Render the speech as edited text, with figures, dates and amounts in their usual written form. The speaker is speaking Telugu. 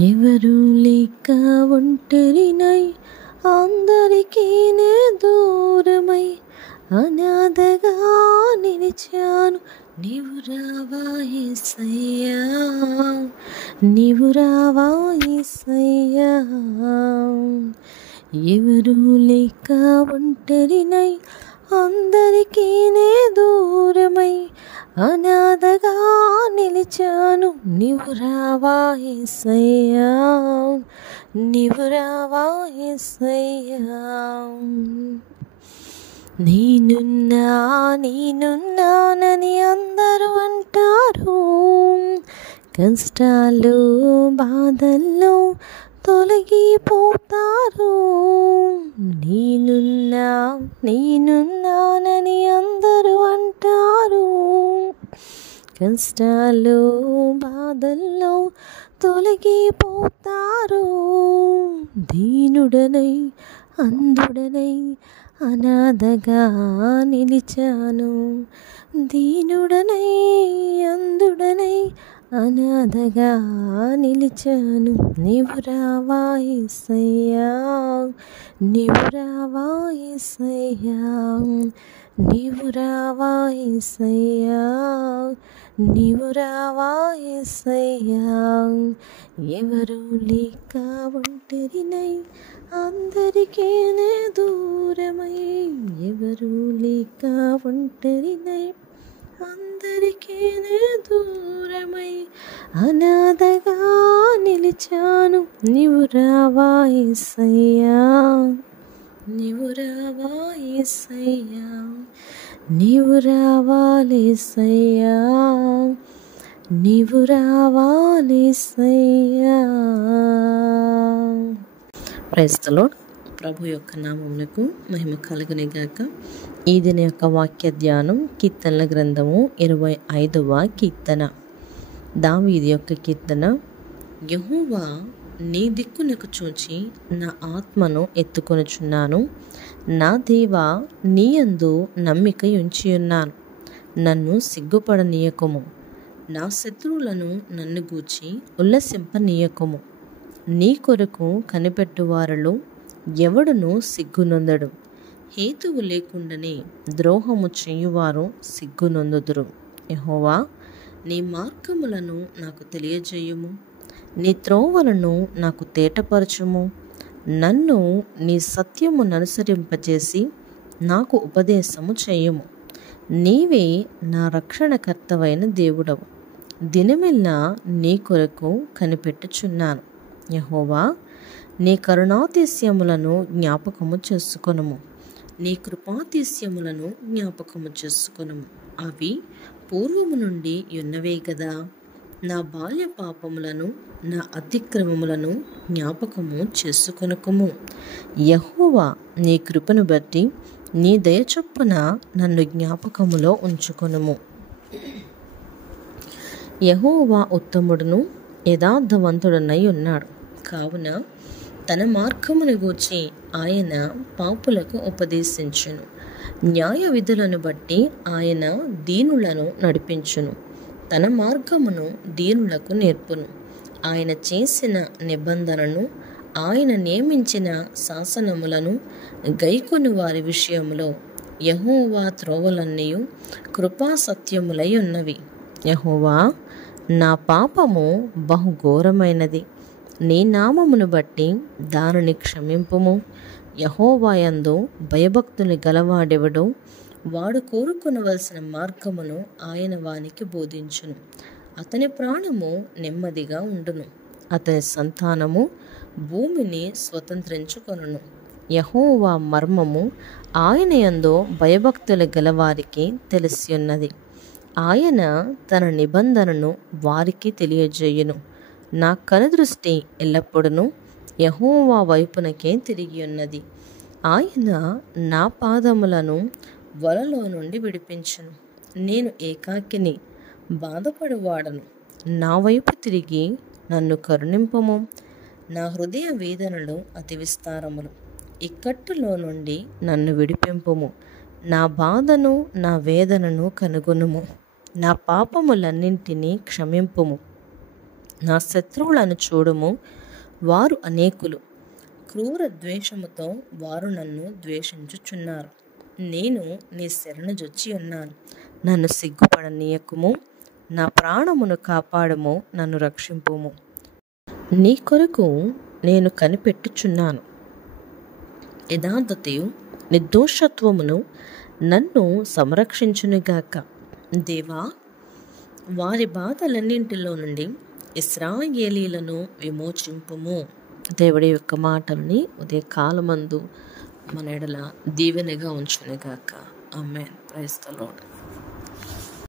ఎవరు లేక ఒంటరినై అందరికీ నే దూరమై అనాథగా నిలిచాను. నీవు రావా యేసయ్యా, నీవు రావా యేసయ్యా. ఎవరు లేక ఒంటరినై అందరికీ నే దూరమై అనాథగా నిలిచాను. నీవు రావా యేసయ్యా, నీవు రావా యేసయ్యా. నేనున్నానని అందరూ అంటారు, కష్టాలు బాధల్లో తొలగిపోతారు. నేనున్నానని అందరూ అంటారు, కష్టాలు బాధల్లో తొలగిపోతారు. దీనుడనై అంధుడనై అనాథగా నిలిచాను. దీనుడనై అంధుడనై అనాథగా నిలిచాను. నీవు రావా యేసయ్యా, నీవు రావా యేసయ్యా, నీవు రావా యేసయ్యా, నీవు రావా యేసయ్యా. ఎవరు లేక ఒంటరినై అందరికీ నే దూరమై, ఎవరు లేక ఒంటరినై అందరికీ నే దూరమై అనాథగా నిలిచాను. నీవు రావా యేసయ్యా, నీవు రావా యేసయ్యా, నీవు రావా యేసయ్యా, నీవు రావా యేసయ్యా. Praise the lord. ప్రభు యొక్క నామమునకు మహిమ కలుగును గాక. ఈ దిన యొక్క వాక్య ధ్యానం కీర్తనల గ్రంథము 25వ కీర్తన. దావీదు యొక్క కీర్తన. యెహోవా నీ దిక్కునకు చూచి నా ఆత్మను ఎత్తుకొనుచున్నాను. నా దేవా నీ యందు నమ్మిక ఉంచియున్నాను. నన్ను సిగ్గుపడనీయకుము. నా శత్రువులను నన్ను గూర్చి ఉల్లసింపనీయకుము. నీ కొరకు కనిపెట్టువారిలో ఎవడును సిగ్గునొందడు. హేతువు లేకుండానే ద్రోహము చేయువారు సిగ్గునొందుదురు. యెహోవా నీ మార్గములను నాకు తెలియజేయుము. నీ త్రోవలను నాకు తేటపరచుము. నన్ను నీ సత్యమును అనుసరింపజేసి నాకు ఉపదేశము చేయుము. నీవే నా రక్షణకర్తవైన దేవుడవు. దినమెల్లా నీ కొరకు కనిపెట్టుచున్నాను. యెహోవా నీ కరుణాతిశయములను జ్ఞాపకము చేసుకొనుము. నీ కృపాతిశయములను జ్ఞాపకము చేసుకొనుము. అవి పూర్వము నుండి ఉన్నవే గదా. నా బాల్య పాపములను నా అతిక్రమములను జ్ఞాపకము చేసుకొనుకుము. యెహోవా నీ కృపను బట్టి నీ దయ చొప్పున నన్ను జ్ఞాపకములో ఉంచుకొనుము. యెహోవా ఉత్తముడును యథార్థవంతుడనై ఉన్నాడు. కావున తన మార్గమును గూర్చి ఆయన పాపులకు ఉపదేశించును. న్యాయ విధులను బట్టి ఆయన దీనులను నడిపించును. తన మార్గమును దీనులకు నేర్పును. ఆయన చేసిన నిబంధనను, ఆయన నియమించిన శాసనములను గైకొని వారి విషయంలో యెహోవా త్రోవలన్నీ కృపా సత్యములై ఉన్నవి. యెహోవా నా పాపము బహుఘోరమైనది. నీ నామమును బట్టి దానిని క్షమింపుము. యెహోవా యందు భయభక్తులు గలవాడెవడో వాడు కోరుకొనవలసిన మార్గమును ఆయన వానికి బోధించును. అతని ప్రాణము నెమ్మదిగా ఉండును. అతని సంతానము భూమిని స్వతంత్రించుకొనును. యెహోవా మర్మము ఆయన యందు భయభక్తులు గలవారికి తెలిసియున్నది. ఆయన తన నిబంధనను వారికి తెలియజేయును. నా కనుదృష్టి ఎల్లప్పుడూ యెహోవా వైపునకే తిరిగి ఉన్నది. ఆయన నా పాదములను వలలో నుండి విడిపించును. నేను ఏకాకిని, బాధపడువాడను. నా వైపు తిరిగి నన్ను కరుణింపుము. నా హృదయ వేదనలు అతి విస్తారములు. ఇక్కట్టులో నుండి నన్ను విడిపింపుము. నా బాధను నా వేదనను కనుగొనుము. నా పాపములన్నింటినీ క్షమింపుము. నా శత్రువులను చూడుము, వారు అనేకులు. క్రూర ద్వేషముతో వారు నన్ను ద్వేషించుచున్నారు. నేను నీ శరణు జొచ్చి ఉన్నాను. నన్ను సిగ్గుపడనీయకుము. నా ప్రాణమును కాపాడము, నన్ను రక్షింపుము. నీ కొరకు నేను కనిపెట్టుచున్నాను. యథార్థతయు నిర్దోషత్వమును నన్ను సంరక్షించునుగాక. దేవా, వారి బాధలన్నింటిలో నుండి ఇశ్రాయేలీలను విమోచింపుము. దేవుడి యొక్క మాటల్ని ఉదయకాలమందు మన ఎడల దీవెనగా ఉంచునుగాక. ఆమేన్. Praise the lord.